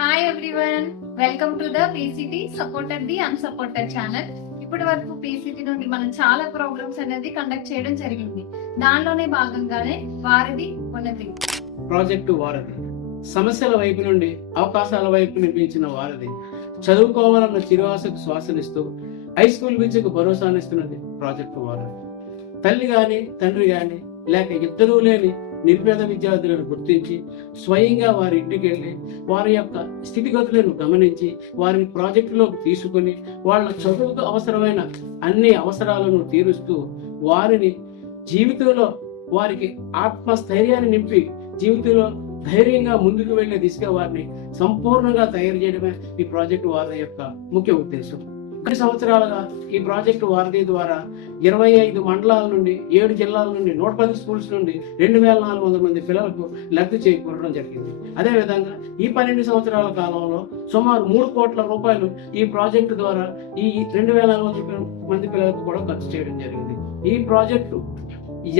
Hi everyone, welcome to the PCT supported the unsupported channel. ఇప్పటి వరకు PCT నుండి మనం చాలా ప్రోగ్రామ్స్ అనేది కండక్ట్ చేయడం జరిగింది. దానిలోనే భాగంగానే వారధి ఉన్నతి ప్రాజెక్టు వారధి సమస్యల వైపు నుండి అవకాశాల వైపు నిర్మించిన వారధి చదువుకోవాలన్న చిరువాసకు శ్వాసనిస్తూ హై స్కూల్ విద్యకు భరోసానిస్తున్నది ప్రాజెక్టు వారధి. తల్లి గాని తండ్రి గాని లేక ఇద్దరూ లేని నిరుపేద విద్యార్థులను గుర్తించి స్వయంగా వారి ఇంటికి వెళ్ళి వారి యొక్క స్థితిగతులను గమనించి వారిని ప్రాజెక్టులోకి తీసుకుని వాళ్ళ చదువుకు అవసరమైన అన్ని అవసరాలను తీరుస్తూ వారిని జీవితంలో వారికి ఆత్మస్థైర్యాన్ని నింపి జీవితంలో ధైర్యంగా ముందుకు వెళ్లే దిశగా వారిని సంపూర్ణంగా తయారు చేయడమే ఈ ప్రాజెక్టు వారధి యొక్క ముఖ్య ఉద్దేశం. 10 సంవత్సరాలుగా ఈ ప్రాజెక్టు వారధి ద్వారా 25 మండలాల నుండి 7 జిల్లాల నుండి 110 స్కూల్స్ నుండి 2400 మంది పిల్లలకు లబ్ధి చేకూరడం జరిగింది. అదేవిధంగా ఈ 12 సంవత్సరాల కాలంలో సుమారు 3 కోట్ల రూపాయలు ఈ ప్రాజెక్టు ద్వారా ఈ 2400 మంది పిల్లలకు కూడా ఖర్చు చేయడం జరిగింది. ఈ ప్రాజెక్టు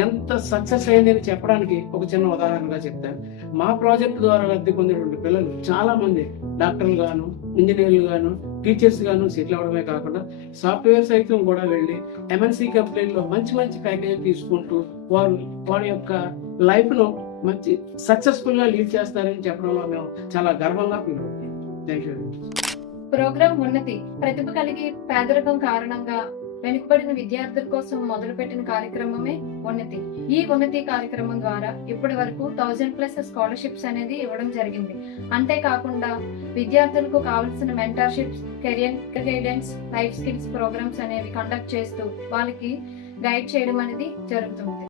ఎంత సక్సెస్ అయిందని చెప్పడానికి ఒక చిన్న ఉదాహరణగా చెప్తాను. మా ప్రాజెక్టు ద్వారా లబ్ధి పొందినటువంటి పిల్లలు చాలా మంది డాక్టర్లు గాను, ఇంజనీర్లు గాను, టీచర్స్ గాను సెటిల్ అవడమే కాకుండా సాఫ్ట్వేర్ సైతం కూడా వెళ్ళి ఎంఎన్సీ కంపెనీలో మంచి మంచి ప్యాకేజ్ తీసుకుంటూ వారి యొక్క లైఫ్ ను మంచి సక్సెస్ఫుల్ గా లీడ్ చేస్తారని చెప్పడంలో మేము చాలా గర్వంగా ఫీల్ అవుతుంది. Thank you. ప్రోగ్రాం ఉన్నతి ప్రతిభ కలిగి పేదరికం కారణంగా వెనుకబడిన విద్యార్థుల కోసం మొదలుపెట్టిన కార్యక్రమమే ఉన్నతి. ఈ ఉన్నతి కార్యక్రమం ద్వారా ఇప్పటి వరకు 1000+ స్కాలర్షిప్స్ అనేది ఇవ్వడం జరిగింది. అంతేకాకుండా విద్యార్థులకు కావాల్సిన mentorships, career guidance, life skills programmes అనేవి కండక్ట్ చేస్తూ వాళ్ళకి గైడ్ చేయడం అనేది జరుగుతుంది.